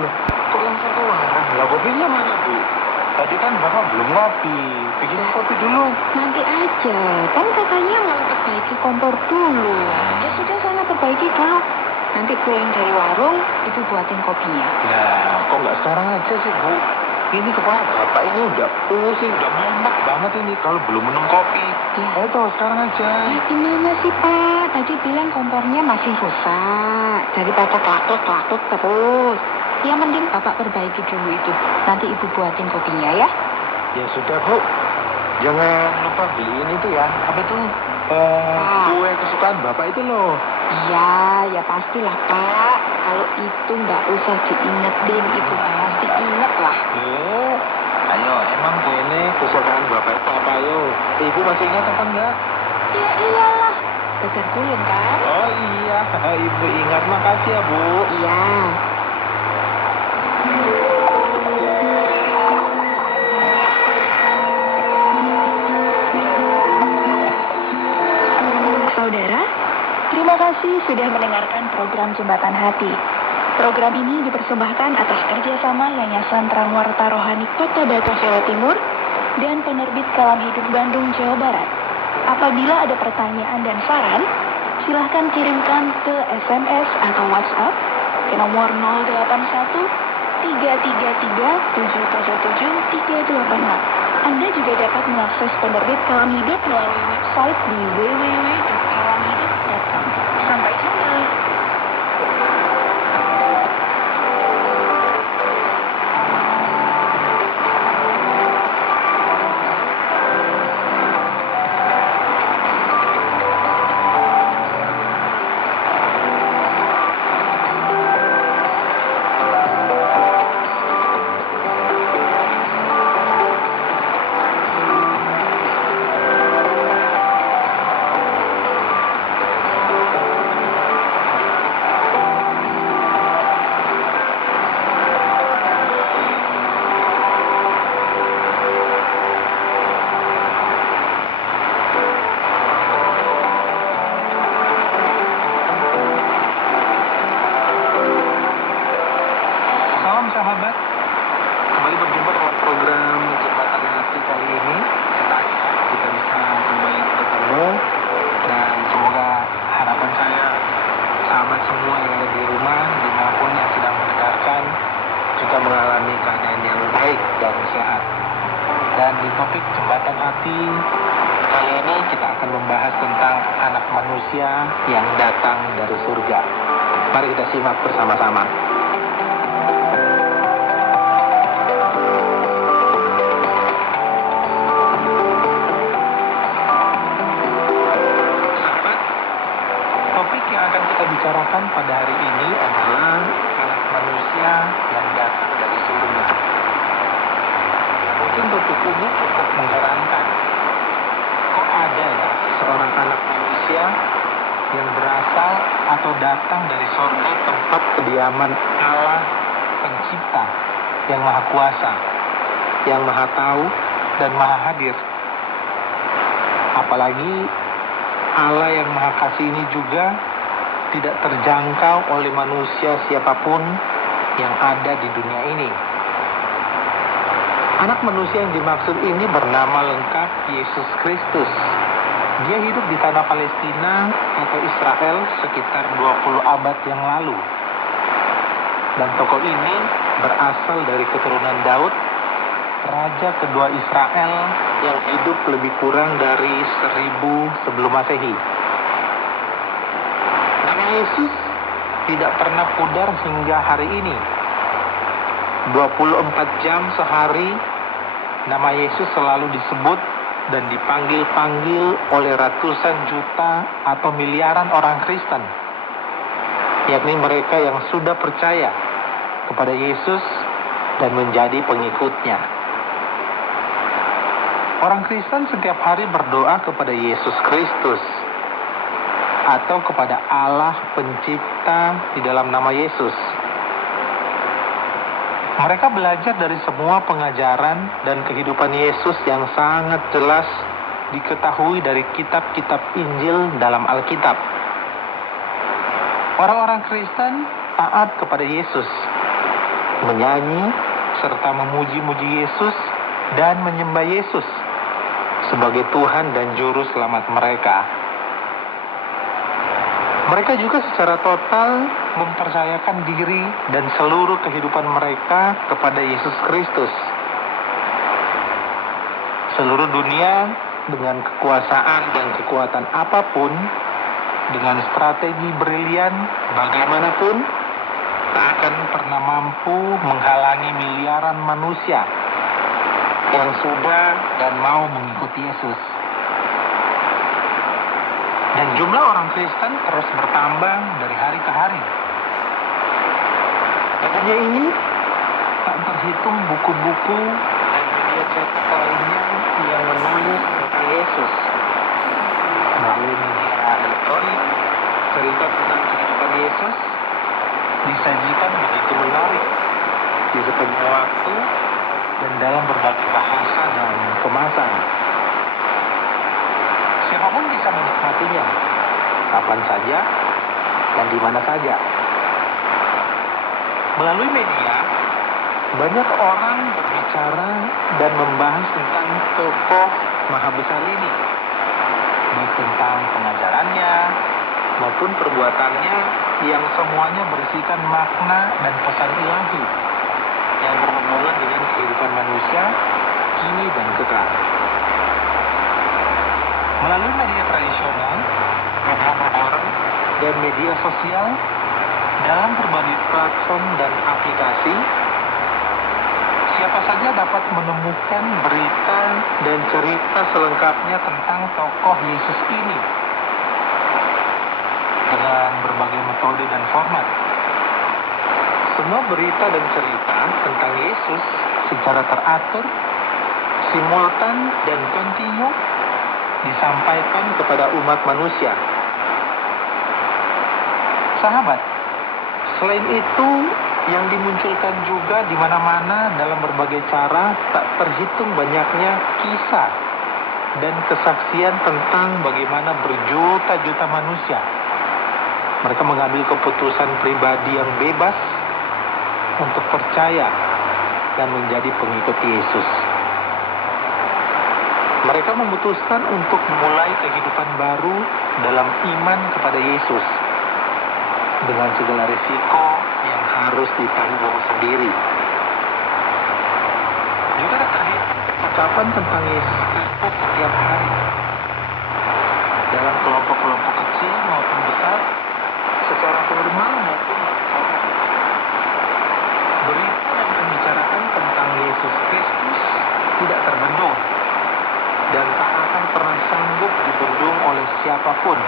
loh. Kok langsung ke warung? Lah kopinya mana, Bu? Tadi kan Bapak belum ngopi. Bikin kopi dulu. Nanti aja, kan katanya mau perbaiki kompor dulu. Ya sudah, sana perbaiki dulu. Nanti pulang dari warung, Ibu buatin kopinya. Nah, kok nggak sekarang aja sih, Bu? Ini kepala Bapak ini udah pusing, udah mumet banget ini kalau belum minum kopi. Ya. Ayo toh, sekarang aja. Ya gimana sih, Pak? Tadi bilang kompornya masih rusak. Daripada klakut terus. Ya mending Bapak perbaiki dulu itu. Nanti Ibu buatin kopinya ya. Ya sudah, Bu. Jangan lupa beliin itu ya. Apa itu? Kue kesukaan Bapak itu loh. Iya, ya pastilah, Pak. Kalau itu nggak usah diingetin, Ibu pasti inget lah. Ayo, emang kue ini kesukaan Bapak itu apa, ayo? Ibu masih ingat apa enggak? Ya iyalah, dadar gulung kan? Oh iya, Ibu ingat. Makasih ya, Bu. Iya. Saudara, terima kasih sudah mendengarkan program Jembatan Hati. Program ini dipersembahkan atas kerjasama Yayasan Trangwarta Rohani Kota Batu, Jawa Timur, dan Penerbit Kalam Hidup Bandung, Jawa Barat. Apabila ada pertanyaan dan saran, silahkan kirimkan ke SMS atau WhatsApp ke nomor 081 333 777 386. Anda juga dapat mengakses Penerbit Kalam Hidup melalui website di www.kalamhidup.com. Sampai jumpa. Salam sahabat, kembali berjumpa dalam program Jembatan Hati kali ini. Kita bisa kembali bertemu dan semoga harapan saya sahabat semua yang ada di rumah dimanapun yang sedang mendengarkan juga mengalami keadaan yang baik dan sehat. Dan di topik Jembatan Hati kali ini kita akan membahas tentang anak manusia yang datang dari surga. Mari kita simak bersama-sama. Topik yang akan kita bicarakan pada hari ini adalah anak manusia yang datang dari surga. Mungkin topik ini cukup mengherankan. Kok ada ya seorang anak manusia yang berasal atau datang dari surga, tempat kediaman Allah Pencipta yang Maha Kuasa, yang Maha Tahu dan Maha Hadir. Apalagi Allah yang Maha Kasih ini juga tidak terjangkau oleh manusia siapapun yang ada di dunia ini. Anak manusia yang dimaksud ini bernama lengkap Yesus Kristus. Dia hidup di tanah Palestina atau Israel sekitar 20 abad yang lalu. Dan tokoh ini berasal dari keturunan Daud, raja kedua Israel yang hidup lebih kurang dari 1000 sebelum Masehi. Nama Yesus tidak pernah pudar hingga hari ini. 24 jam sehari nama Yesus selalu disebut dan dipanggil-panggil oleh ratusan juta atau miliaran orang Kristen, yakni mereka yang sudah percaya kepada Yesus dan menjadi pengikutnya. Orang Kristen setiap hari berdoa kepada Yesus Kristus atau kepada Allah Pencipta di dalam nama Yesus. Mereka belajar dari semua pengajaran dan kehidupan Yesus yang sangat jelas diketahui dari kitab-kitab Injil dalam Alkitab. Orang-orang Kristen taat kepada Yesus. menyanyi, serta memuji-muji Yesus dan menyembah Yesus sebagai Tuhan dan Juru Selamat mereka. Mereka juga secara total mempercayakan diri dan seluruh kehidupan mereka kepada Yesus Kristus. Seluruh dunia dengan kekuasaan dan kekuatan apapun, dengan strategi brilian bagaimanapun, tak akan pernah mampu menghalangi miliaran manusia yang sudah dan mau mengikuti Yesus. Dan jumlah orang Kristen terus bertambah dari hari ke hari. Di dunia ini tak terhitung buku-buku dan media cetak lainnya yang menulis tentang Yesus. Melalui media elektronik, cerita tentang kehidupan Yesus disajikan begitu menarik di sepanjang waktu dan dalam berbagai bahasa dan kemasan. Siapapun bisa menikmatinya, kapan saja dan di mana saja. Melalui media, banyak orang berbicara dan membahas tentang tokoh maha besar ini, baik tentang pengajarannya maupun perbuatannya yang semuanya berisikan makna dan pesan ilahi yang berhubungan dengan kehidupan manusia kini dan kekal. Melalui media tradisional, media modern, dan media sosial, dalam berbagai platform dan aplikasi, siapa saja dapat menemukan berita dan cerita selengkapnya tentang tokoh Yesus ini dengan berbagai metode dan format. Semua berita dan cerita tentang Yesus secara teratur, simultan, dan kontinu disampaikan kepada umat manusia. Sahabat, selain itu yang dimunculkan juga di mana-mana dalam berbagai cara tak terhitung banyaknya kisah dan kesaksian tentang bagaimana berjuta-juta manusia mereka mengambil keputusan pribadi yang bebas untuk percaya dan menjadi pengikut Yesus. Mereka memutuskan untuk memulai kehidupan baru dalam iman kepada Yesus dengan segala risiko yang harus ditanggung sendiri. Juga terhitung percakapan tentang Yesus Kristus setiap hari dalam kelompok-kelompok kecil maupun besar, secara formal maupun informal. Berita dan pembicaraan tentang Yesus Kristus tidak terbendung dan tak akan pernah sanggup dibendung oleh siapapun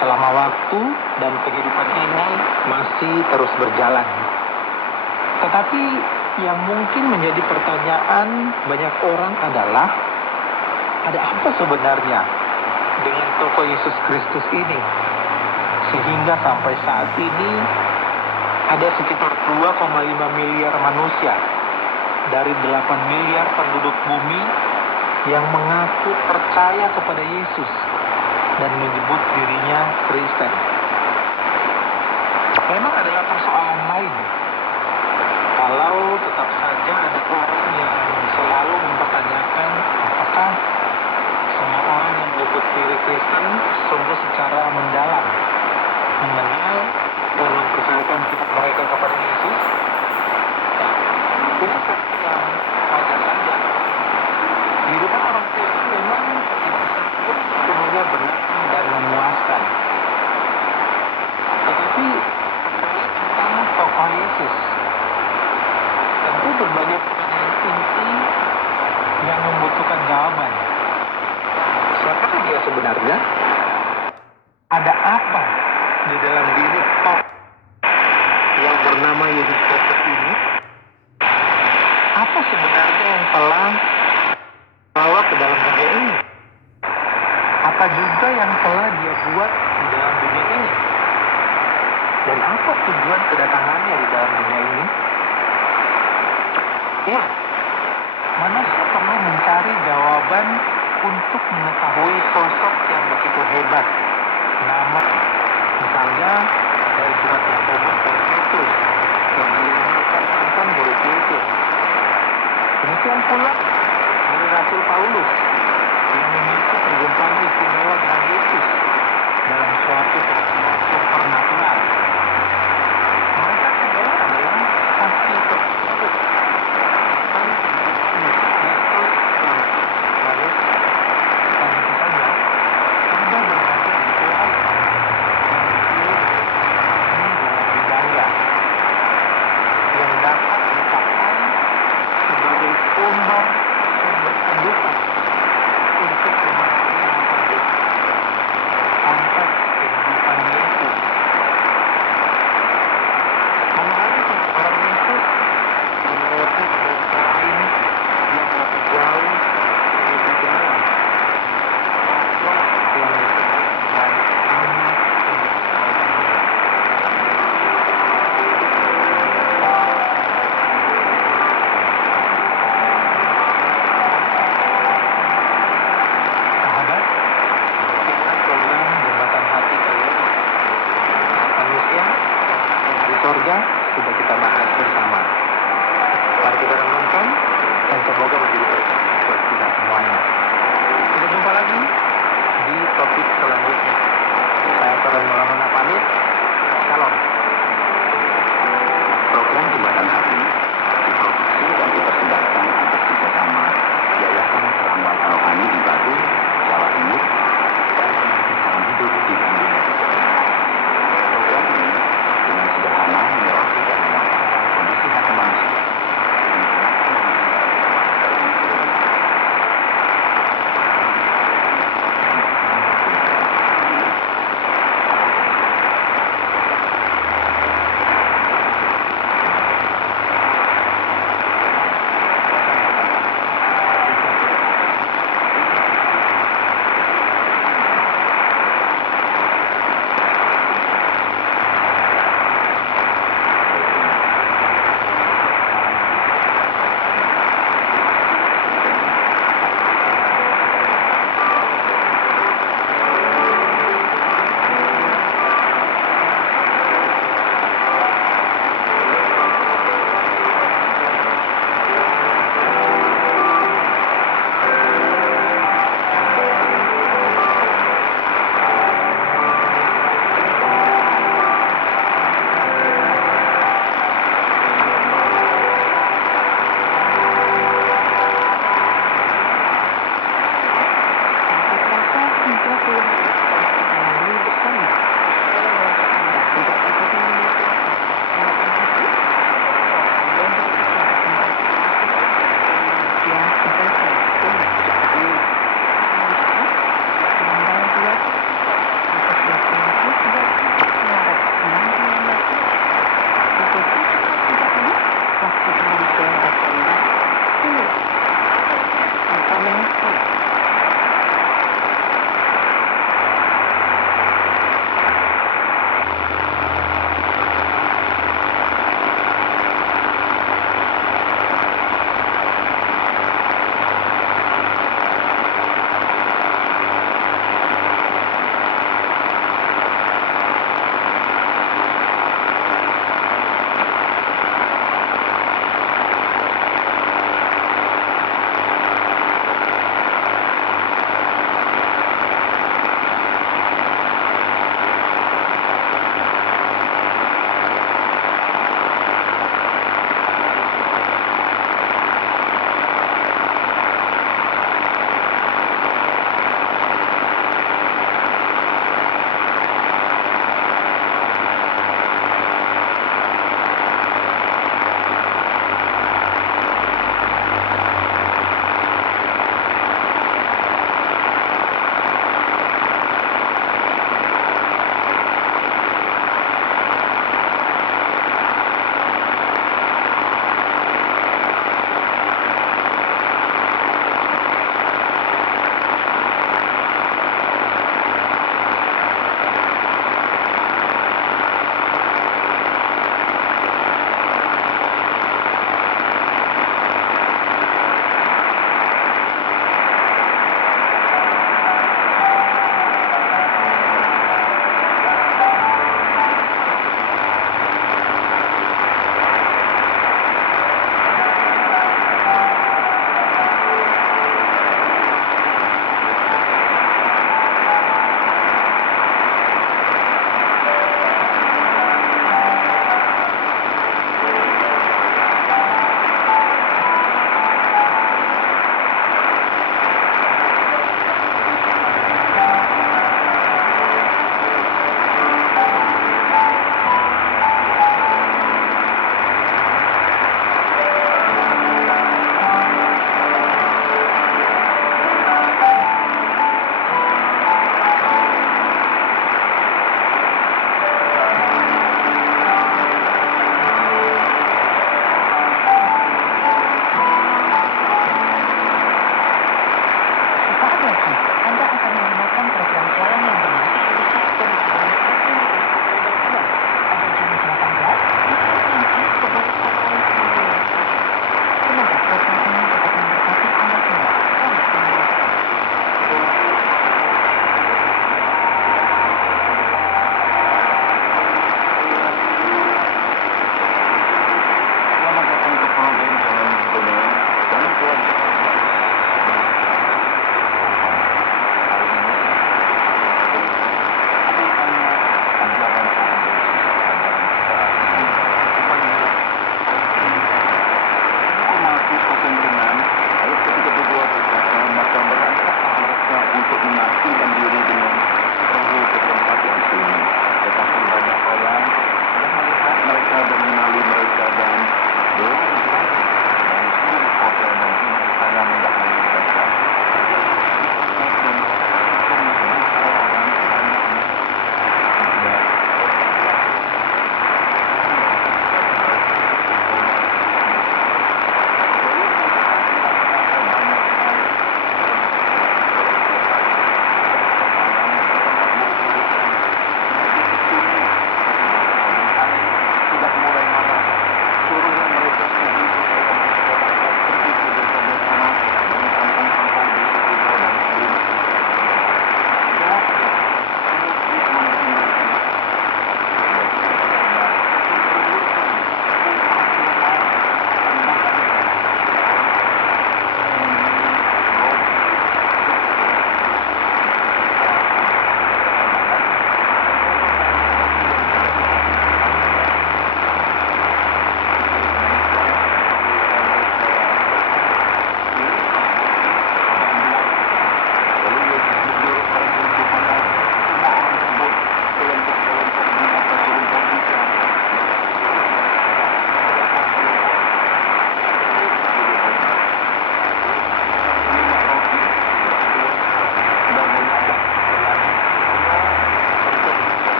selama waktu dan kehidupan ini masih terus berjalan. Tetapi yang mungkin menjadi pertanyaan banyak orang adalah, ada apa sebenarnya dengan tokoh Yesus Kristus ini? Sehingga sampai saat ini ada sekitar 2,5 miliar manusia dari 8 miliar penduduk bumi yang mengaku percaya kepada Yesus dan menyebut dirinya Kristen. Memang adalah persoalan lain kalau tetap saja ada orang yang selalu mempertanyakan apakah semua orang yang menyebut diri Kristen sungguh secara mendalam mengenal dan mempercayakan hidup mereka kepada Yesus. Ini sesuatu yang wajar saja. Kehidupan orang Kristen memang tidak sanggup sepenuhnya benar dan memuaskan. Tetapi tentang tokoh Yesus, tentu berbagai pertanyaan inti yang membutuhkan jawaban. Siapakah dia sebenarnya? Ada apa di dalam diri tokoh yang bernama Yesus Kristus ini? Apa sebenarnya yang telah bawa ke dalam dunia ini? Apa juga yang telah dia buat di dalam dunia ini? Dan apa tujuan kedatangannya di dalam dunia ini? Ya, manusia perlu mencari jawaban untuk mengetahui sosok yang begitu hebat. Nama, misalnya dari surat Yakobus dan Petrus yang mengatakan pula dari Rasul Paulus yang memiliki perjumpaan istimewa dengan Yesus dalam suatu peristiwa supernatural. Mereka semua adalah saksi tersebut. Lalu tentu saja ada berbagai ritual budaya yang dapat dipakai sebagai sumber pendukung untuk memahami konteks kehidupan Yesus. Memahami orang Yesus merupakan cara ini yang lebih jauh lebih dalam. Yang disebut sebagai anak sahabat, kita program jembatan hati kali ini. Manusia yang di sorga sudah kita bahas bersama. Mari kita renungkan dan semoga menjadi berkat buat kita semuanya. Kita jumpa lagi di topik selanjutnya. Saya Toran Maulana pamit. Shalom. Program Jembatan Hati diproduksi dan dipersembahkan atas kerjasama Yayasan Terang Warta Rohani di Batu, Jawa Timur, dan Penyakit Salam Hidup di Bandung. Program ini dengan sederhana menyoroti dan memaparkan kondisi hati manusia.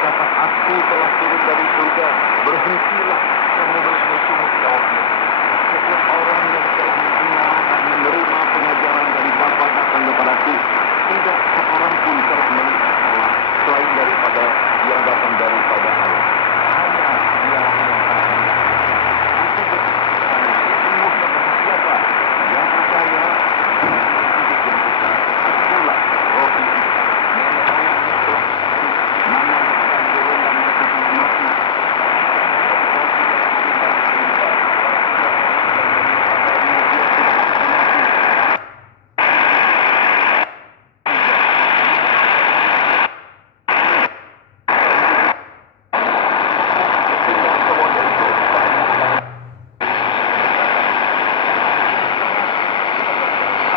berkata, aku telah turun dari surga, berhentilah kamu bersungut-sungut, jawabnya.